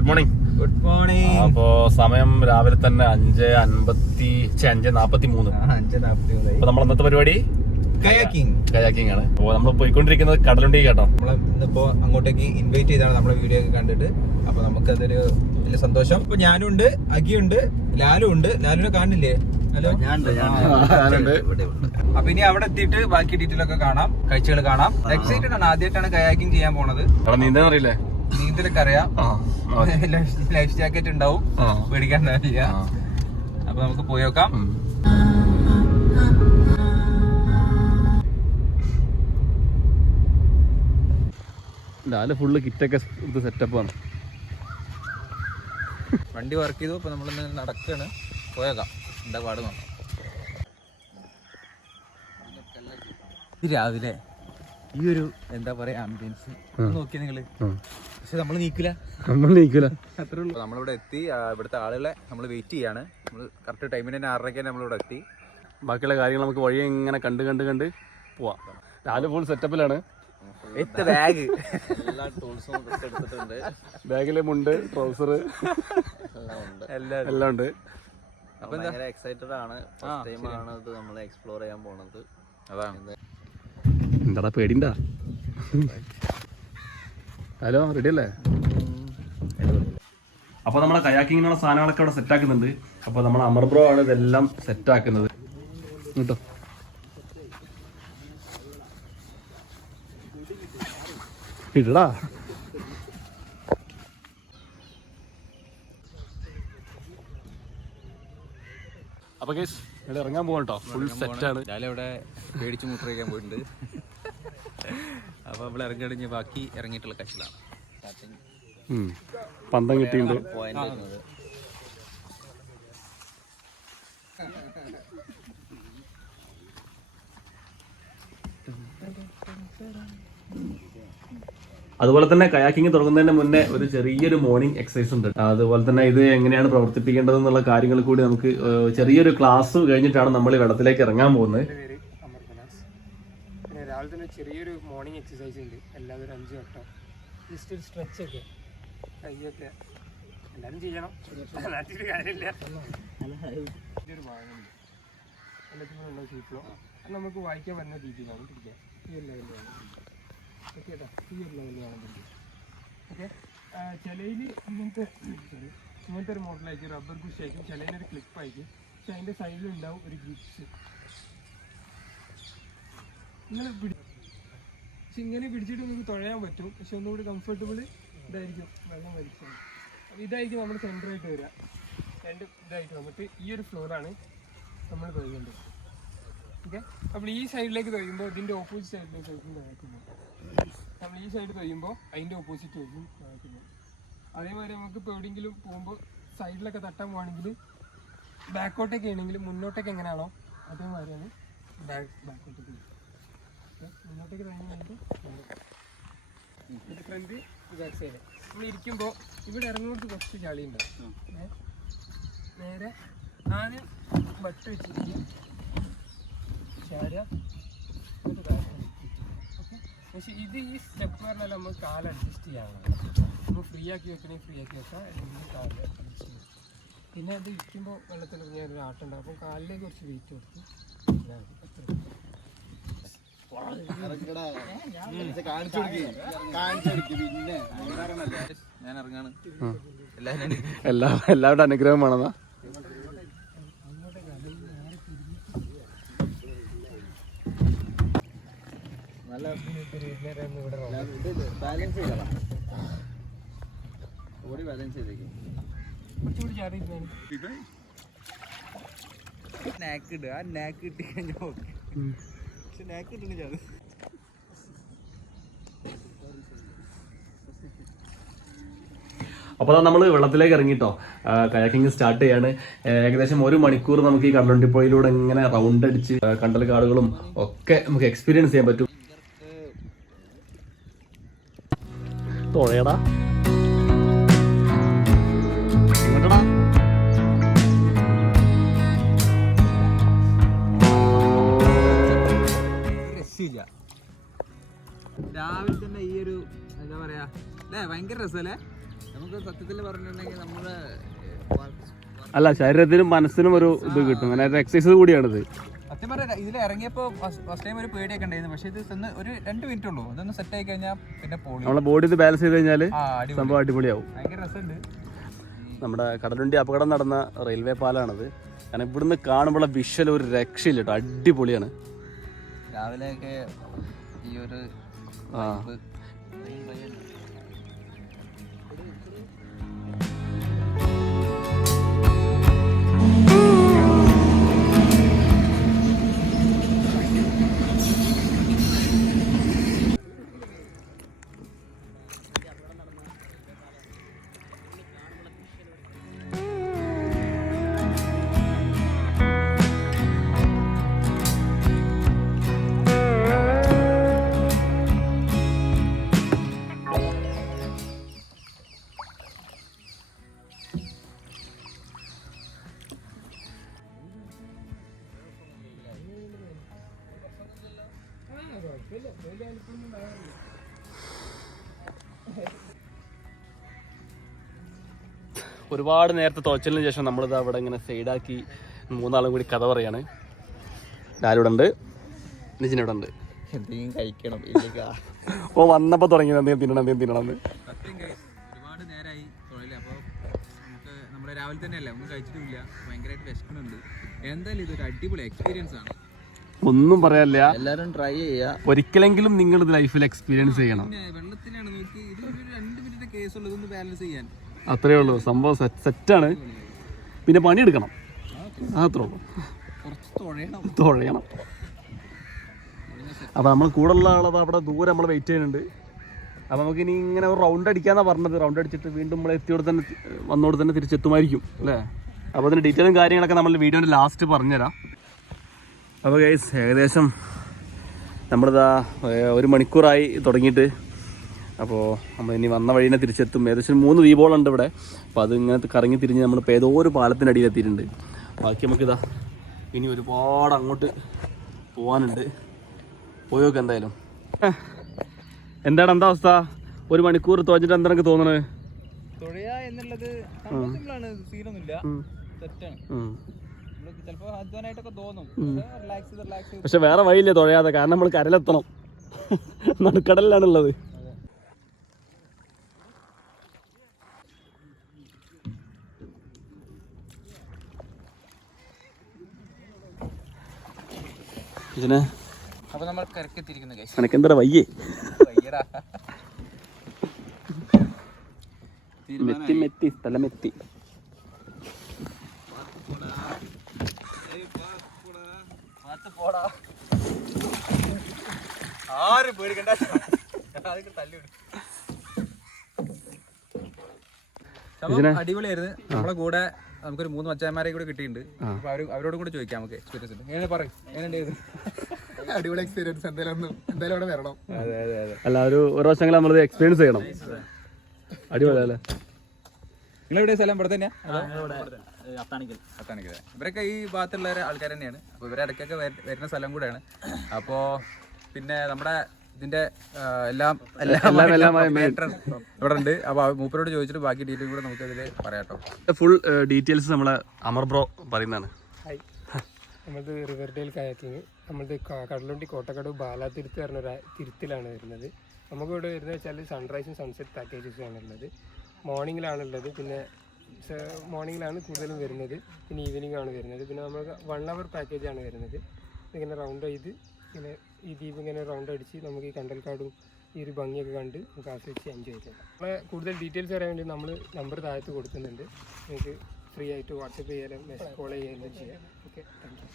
Good morning. Good morning. അപ്പോ സമയം രാവിലെ തന്നെ 5:43. അപ്പൊ നമ്മൾ ഇന്നത്തെ പരിപാടി കയാക്കിംഗ് ആണ്. അപ്പൊ നമ്മൾ പോയിക്കൊണ്ടിരിക്കുന്നത് കടലുണ്ടി കേട്ടോ. നമ്മളെ ഇന്നിപ്പോ അങ്ങോട്ടേക്ക് ഇൻവൈറ്റ് ചെയ്താണ് നമ്മളെ വീഡിയോ ഒക്കെ കണ്ടിട്ട്. അപ്പൊ നമുക്കതൊരു വലിയ സന്തോഷം. ഇപ്പൊ ഞാനും ഉണ്ട്, അഗിയുണ്ട്, ലാലും ഉണ്ട്. ലാലുവിനെ കാണില്ലേ? ഹലോ, അപ്പൊ ഇനി അവിടെ എത്തിയിട്ട് ബാക്കി ഡീറ്റെയിൽ ഒക്കെ കാണാം, കാഴ്ചകൾ കാണാം. എക്സൈറ്റഡ് ആണ്. ആദ്യമായിട്ടാണ് കയാക്കിംഗ് ചെയ്യാൻ പോണത്. നീന്താൻ അറിയില്ലേ? നീന്തലൊക്കെ അറിയാം. ലൈഫ് ജാക്കറ്റ് ഉണ്ടാവും, പേടിക്കാൻ അറിയില്ല. അപ്പൊ നമുക്ക് പോയി നോക്കാം. ലാല് ഫുള്ള് കിറ്റൊക്കെ സെറ്റപ്പാണ്. വണ്ടി വർക്ക് ചെയ്തു. അപ്പൊ നമ്മളിന്ന് നടക്കാണ്. പോയേക്കാം, എന്താ പാട് നോക്കാം. രാവിലെ ഈ ഒരു എന്താ പറയാ ആംബിയൻസ് നോക്കിയാ നിങ്ങള്, പക്ഷെ നമ്മൾ നീക്കില്ല. അത്രേ ഉള്ളൂ. നമ്മളിവിടെ എത്തി. ഇവിടുത്തെ ആളുകളെ നമ്മൾ വെയിറ്റ് ചെയ്യാണ്. നമ്മൾ കറക്റ്റ് ടൈമിന് തന്നെ 6:30 നമ്മളിവിടെ എത്തി. ബാക്കിയുള്ള കാര്യങ്ങൾ നമുക്ക് വഴി ഇങ്ങനെ കണ്ട് പോവാം. ലാല് ഫുൾ സെറ്റപ്പിലാണ്. ബാഗ് എല്ലാ ടൂൾസും എടുത്തിട്ടുണ്ട്. ബാഗില് മുണ്ട്, ട്രൗസർ എല്ലാം ഉണ്ട്. അപ്പൊ ഭയങ്കര എക്സൈറ്റഡ് ആണ്. ഫസ്റ്റ് ടൈമാണ് ഇത് നമ്മൾ എക്സ്പ്ലോർ ചെയ്യാൻ പോണത്. അതാണ്. എന്താടാ പേടിണ്ടാ? ഹലോ, റെഡി അല്ലേ? അപ്പൊ നമ്മളെ കയാക്കിങ്ങിനുള്ള സാധനങ്ങളൊക്കെ അവിടെ സെറ്റ് ആക്കുന്നുണ്ട്. അപ്പൊ നമ്മളെ അമർ ബ്രോ ആണ് ഇതെല്ലാം സെറ്റ് ആക്കുന്നത് കേട്ടോ. ഇടാ. അപ്പൊ ഗൈസ് ഇവിടെ ഇറങ്ങാൻ പോകാം കേട്ടോ. ഫുൾ സെറ്റ് ആണ്. ഇവിടെ പേടിച്ച് മൂത്രയിക്കാൻ പോയിട്ടുണ്ട്. അപ്പൊ നമ്മൾ ഇറങ്ങിക്കഴിഞ്ഞ് ബാക്കി ഇറങ്ങിയിട്ടുള്ള കശിലാണ്. പന്തം കിട്ടിയിട്ടുണ്ട്. അതുപോലെ തന്നെ കയാക്കിങ് തുടങ്ങുന്നതിന് മുന്നേ ഒരു ചെറിയൊരു മോർണിംഗ് എക്സസൈസ് ഉണ്ട്. അതുപോലെ തന്നെ ഇത് എങ്ങനെയാണ് പ്രവർത്തിപ്പിക്കേണ്ടത് എന്നുള്ള കാര്യങ്ങൾ കൂടി നമുക്ക് ചെറിയൊരു ക്ലാസ് കഴിഞ്ഞിട്ടാണ് നമ്മൾ വെള്ളത്തിലേക്ക് ഇറങ്ങാൻ പോകുന്നത്. രാവിലെ തന്നെ ചെറിയൊരു മോർണിംഗ് എക്സസൈസ് ഉണ്ട്. എല്ലാവരും 5 വട്ടം ജസ്റ്റ് ഒരു സ്ട്രെച്ച് ഒക്കെ, കൈയൊക്കെ എല്ലാവരും ചെയ്യണം. നാട്ടിൽ കാര്യമില്ല. ഇതൊരു ഭാഗമുണ്ട് എല്ലാത്തിനും ഉള്ള ഷീറ്റിലോ അത് നമുക്ക് വായിക്കാൻ വരുന്ന രീതിയിലാണ് പിടിക്കുക. ഈ ഒരു ലെവലിലാണ് ഓക്കെ കേട്ടോ. ഈ ഒരു ലെവലിലാണ് പിടിക്കുക. ഓക്കെ. ചിലയിൽ ഇങ്ങനത്തെ ഒരു മോഡലായിരിക്കും, റബ്ബർ കുഷ് ആയിരിക്കും. ചിലതിനൊരു ക്ലിപ്പായിരിക്കും. പക്ഷെ അതിൻ്റെ സൈഡിലുണ്ടാവും ഒരു ഗ്രിപ്സ്. നിങ്ങൾ പക്ഷെ ഇങ്ങനെ പിടിച്ചിട്ട് നിങ്ങൾക്ക് തുഴയാൻ പറ്റും. പക്ഷെ ഒന്നുകൂടി കംഫർട്ടബിൾ ഇതായിരിക്കും വെള്ളം വലിച്ചത്. അപ്പോൾ ഇതായിരിക്കും നമ്മൾ സെൻറ്ററായിട്ട് വരിക. രണ്ട് ഇതായിട്ട് വന്നിട്ട് ഈ ഒരു ഫ്ലോറാണ് നമ്മൾ തുഴയേണ്ടത്. ഓക്കെ. അപ്പോൾ ഈ സൈഡിലേക്ക് തുഴയുമ്പോൾ ഇതിൻ്റെ ഓപ്പോസിറ്റ് സൈഡിലേക്ക് ആയിരിക്കും തുഴക്കുന്നത്. നമ്മൾ ഈ സൈഡ് തുഴയുമ്പോൾ അതിൻ്റെ ഓപ്പോസിറ്റ് ആയിരിക്കും തുഴക്കുന്നത്. അതേമാതിരി നമുക്കിപ്പോൾ എവിടെയെങ്കിലും പോകുമ്പോൾ സൈഡിലൊക്കെ തട്ടാൻ പോകുകയാണെങ്കിൽ ബാക്കോട്ടൊക്കെ ആണെങ്കിൽ മുന്നോട്ടൊക്കെ എങ്ങനെയാണോ അതേമാതിരിയാണ് ബാക്കോട്ടൊക്കെ. മുന്നോട്ടേക്ക് കഴിഞ്ഞിട്ട് ഫ്രണ്ട് ബാക്ക് സൈഡ് നമ്മൾ ഇരിക്കുമ്പോൾ ഇവിടെ ഇറങ്ങുന്നത് കുറച്ച് ചളി ഉണ്ടാവും. നേരെ ആദ്യം ബട്ട് വെച്ചിരിക്കും ചാടുക. ഓക്കെ. പക്ഷെ ഇത് ഈ സ്റ്റെപ്പ് പറഞ്ഞാൽ നമ്മൾ കാല് അഡ്ജസ്റ്റ് ചെയ്യാനുള്ളത്. നമ്മൾ ഫ്രീ ആക്കി വെക്കണമെങ്കിൽ ഫ്രീ ആക്കി വെക്കാം, അല്ലെങ്കിൽ കാല് അഡ്ജസ്റ്റ് ചെയ്യാം. പിന്നെ അത് ഇരിക്കുമ്പോൾ വെള്ളത്തിലിറങ്ങിയ ഒരു ആട്ടുണ്ടാവും. അപ്പോൾ കാലിലേക്ക് കുറച്ച് വെയിറ്റ് കൊടുത്ത് ഞാൻ ഇറങ്ങാണ്. എല്ലാവരുടെ അനുഗ്രഹം വേണമെന്നാ. നാക്ക് ഇടുക. ആ നാക്ക് ഇട്ട് കഴിഞ്ഞാൽ ഓക്കെ. പക്ഷെ നാക്ക് ഇട്ടില്ല. അപ്പോൾ നമ്മൾ വെള്ളത്തിലേക്ക് ഇറങ്ങിട്ടോ. കയാക്കിങ് സ്റ്റാർട്ട് ചെയ്യാണ്. ഏകദേശം 1 മണിക്കൂർ നമുക്ക് ഈ കടലുണ്ടിപ്പുഴയിലൂടെ ഇങ്ങനെ റൗണ്ട് അടിച്ച് കണ്ടൽ കാടുകളും ഒക്കെ നമുക്ക് എക്സ്പീരിയൻസ് ചെയ്യാൻ പറ്റും. തോഴയടാ രാവിലെ തന്നെ ഈ ഒരു എന്താ പറയാ അല്ലേ, ഭയങ്കര രസമല്ലേ? നമുക്ക് സത്യത്തിൽ പറഞ്ഞിട്ടുണ്ടെങ്കിൽ നമ്മുടെ അല്ല, ശരീരത്തിനും മനസ്സിനും ഒരു ഇത് കിട്ടും. അങ്ങനെ എക്സസൈസ് കൂടിയാണിത്. സത്യം പറഞ്ഞാൽ ഇതിൽ ഇറങ്ങിയപ്പോൾ ഫസ്റ്റ് ടൈം ഒരു പേടിയൊക്കെ ഉണ്ടായിരുന്നു. പക്ഷേ ഇത് ഒരു 2 മിനിറ്റ് ഉള്ളൂ, അതൊന്ന് സെറ്റ് ആയി കഴിഞ്ഞാൽ പിന്നെ പോളി. നമ്മളെ ബോഡി ഇത് ബാലൻസ് ചെയ്ത് കഴിഞ്ഞാൽ സംഭവം അടിപൊളിയാവും. ഭയങ്കര രസമുണ്ട്. നമ്മുടെ കടലുണ്ടി അപകടം നടന്ന റെയിൽവേ പാലാണിത്. കാരണം ഇവിടുന്ന് കാണുമ്പോൾ വിഷ്വൽ ഒരു രക്ഷയില്ല കേട്ടോ, അടിപൊളിയാണ്. രാവിലെയൊക്കെ ഈ ഒരു ഒരുപാട് നേരത്തെ തോച്ചലിന് ശേഷം നമ്മളിത് അവിടെ ഇങ്ങനെ സൈഡാക്കി 3 ആളും കൂടി കഥ പറയാണ്. ഞാനിവിടെ ഉണ്ട്, നിജിനിവിടെ ഉണ്ട്. എന്തെങ്കിലും കഴിക്കണം. അപ്പോൾ വന്നപ്പോൾ തുടങ്ങി എന്തെങ്കിലും തിന്നണം. ഒരുപാട് നേരമായി തൊഴിൽ. അപ്പോൾ നമുക്ക് നമ്മുടെ രാവിലെ തന്നെ അല്ലേ, ഒന്നും കഴിച്ചിട്ടില്ല, ഭയങ്കരമായിട്ട് വിശക്കുന്നുണ്ട്. എന്തായാലും ഇതൊരു അടിപൊളി എക്സ്പീരിയൻസ് ആണ്, ഒന്നും പറയാനില്ല. എല്ലാവരും ട്രൈ ചെയ്യുക. ഒരിക്കലെങ്കിലും നിങ്ങൾ ഇത് ലൈഫിൽ എക്സ്പീരിയൻസ് ചെയ്യണം. വെള്ളത്തിലാണ് നോക്കി, ഇത് ഒരു 2 മിനിറ്റ് കേസുള്ളൂ, ഇതൊന്ന് ബാലൻസ് ചെയ്യാൻ. അത്രേ ഉള്ളൂ, സംഭവം സെറ്റാണ്. പിന്നെ പണിയെടുക്കണം, അത്രേ ഉള്ളൂ. കുറച്ച് തുഴയണം. അപ്പോൾ നമ്മൾ കൂടെ ഉള്ള ആളത് അവിടെ ദൂരെ നമ്മൾ വെയിറ്റ് ചെയ്യുന്നുണ്ട്. അപ്പോൾ നമുക്ക് ഇനി ഇങ്ങനെ ഒരു റൗണ്ട് അടിക്കാന്നാണ് പറഞ്ഞത്. റൗണ്ട് അടിച്ചിട്ട് വീണ്ടും നമ്മൾ എത്തിയോടെ തന്നെ വന്നോടെ തന്നെ തിരിച്ചെത്തുമായിരിക്കും അല്ലേ. അപ്പോൾ അതിൻ്റെ ഡീറ്റെയിലും കാര്യങ്ങളൊക്കെ നമ്മൾ വീഡിയോൻ്റെ ലാസ്റ്റ് പറഞ്ഞുതരാം. അപ്പോൾ ഗൈസ്, ഏകദേശം നമ്മളിതാ 1 മണിക്കൂറായി തുടങ്ങിയിട്ട്. അപ്പോൾ നമ്മൾ ഇനി വന്ന വഴി തന്നെ തിരിച്ചെത്തും. ഏകദേശം 3 വീബോളുണ്ട് ഇവിടെ. അപ്പോൾ അത് ഇങ്ങനെ കറങ്ങി തിരിഞ്ഞ് നമ്മളിപ്പോൾ ഏതോ ഒരു പാലത്തിൻ്റെ അടിയിൽ എത്തിയിട്ടുണ്ട്. ബാക്കി നമുക്കിതാ ഇനി ഒരുപാട് അങ്ങോട്ട് പോകാനുണ്ട്. പോയോക്കെ എന്തായാലും. എന്താണ് എന്താ അവസ്ഥ? 1 മണിക്കൂർ തോന്നിട്ട് എന്താ എനിക്ക് തോന്നുന്നത്? തുഴയുക എന്നുള്ളത് സീനൊന്നുമില്ല, തെറ്റാണ്. ചിലപ്പോൾ അധ്വാനായിട്ടൊക്കെ തോന്നും, റിലാക്സ്. പക്ഷെ വേറെ വഴിയില്ലേ തുഴയാതെ, കാരണം നമ്മൾ കരയിലെത്തണം. നടുക്കടലിലാണുള്ളത്. ഇതിനെ അപ്പോൾ നമ്മൾ കരക്കെത്തിയിരിക്കുന്നു ഗൈസ്. എനക്കെന്താ വയ്യേ? മെത്തി സ്ഥലമെത്തി. ആരും പേടിക്കണ്ട, അടിപൊളിയായിരുന്നു. നമ്മളെ കൂടെ നമുക്കൊരു 3 മച്ചാന്മാരെ കൂടെ കിട്ടിയിട്ടുണ്ട്. അപ്പൊ അവരോടും കൂടെ ചോദിക്കാം നമുക്ക് എക്സ്പീരിയൻസ് ഉണ്ട്. എങ്ങനെ പറയും, എങ്ങനെയുണ്ടായിരുന്നു? അടിപൊളി എക്സ്പീരിയൻസ്. എന്തായാലും അവിടെ വരണം. അല്ല, ഒരു വർഷങ്ങൾ നമ്മളത് എക്സ്പീരിയൻസ് ചെയ്യണം. അടിപൊളി അല്ലേ? നിങ്ങളെവിടെ സ്ഥലം? ഇവിടെ തന്നെയാ? അത്താണിക്കൽ. ഇവരൊക്കെ ഈ ഭാഗത്തുള്ള ആൾക്കാർ തന്നെയാണ്. അപ്പോൾ ഇവരെ ഇടയ്ക്കൊക്കെ വരുന്ന സ്ഥലം കൂടെയാണ്. അപ്പോൾ പിന്നെ നമ്മുടെ ഇതിന്റെ എല്ലാം ഇവിടെ ഉണ്ട്. അപ്പോൾ മൂപ്പരോട് ചോദിച്ചിട്ട് ബാക്കി ഡീറ്റെയിൽ കൂടെ നമുക്ക് ഇതിൽ പറയാട്ടോ. ഫുൾ ഡീറ്റെയിൽസ് നമ്മളെ അമർ ബ്രോ പറയുന്നതാണ്. നമ്മളത് റിവർഡേൽ കയാക്കിങ്. നമ്മളത് കടലുണ്ടി കോട്ടക്കടവ് ബാലാതിരുത്ത് പറഞ്ഞ തിരുത്തിലാണ് വരുന്നത്. നമുക്കിവിടെ വരുന്നത് വെച്ചാൽ സൺറൈസും സൺസെറ്റ് പാക്കേജസും ആണുള്ളത്. മോർണിംഗിലാണുള്ളത്. പിന്നെ മോർണിംഗിലാണ് കൂടുതലും വരുന്നത്. പിന്നെ ഈവനിങ് ആണ് വരുന്നത്. പിന്നെ നമ്മൾ 1 hour പാക്കേജാണ് വരുന്നത്. ഇങ്ങനെ റൗണ്ട് ചെയ്ത് ഇങ്ങനെ ഈ ദ്വീപ് ഇങ്ങനെ റൗണ്ട് അടിച്ച് നമുക്ക് ഈ കണ്ടൽക്കാടും ഈ ഒരു ഭംഗിയൊക്കെ കണ്ട് നമുക്ക് ആസ്വദിച്ച് എൻജോയ് ചെയ്യാം. നമ്മളെ കൂടുതൽ ഡീറ്റെയിൽസ് അറിയാൻ വേണ്ടി നമ്മൾ നമ്പർ താഴത്ത് കൊടുക്കുന്നുണ്ട്. നിങ്ങൾക്ക് ഫ്രീ ആയിട്ട് വാട്സപ്പ് ചെയ്യാനും കോൾ ചെയ്യാനും ചെയ്യാം. Okay, thank you.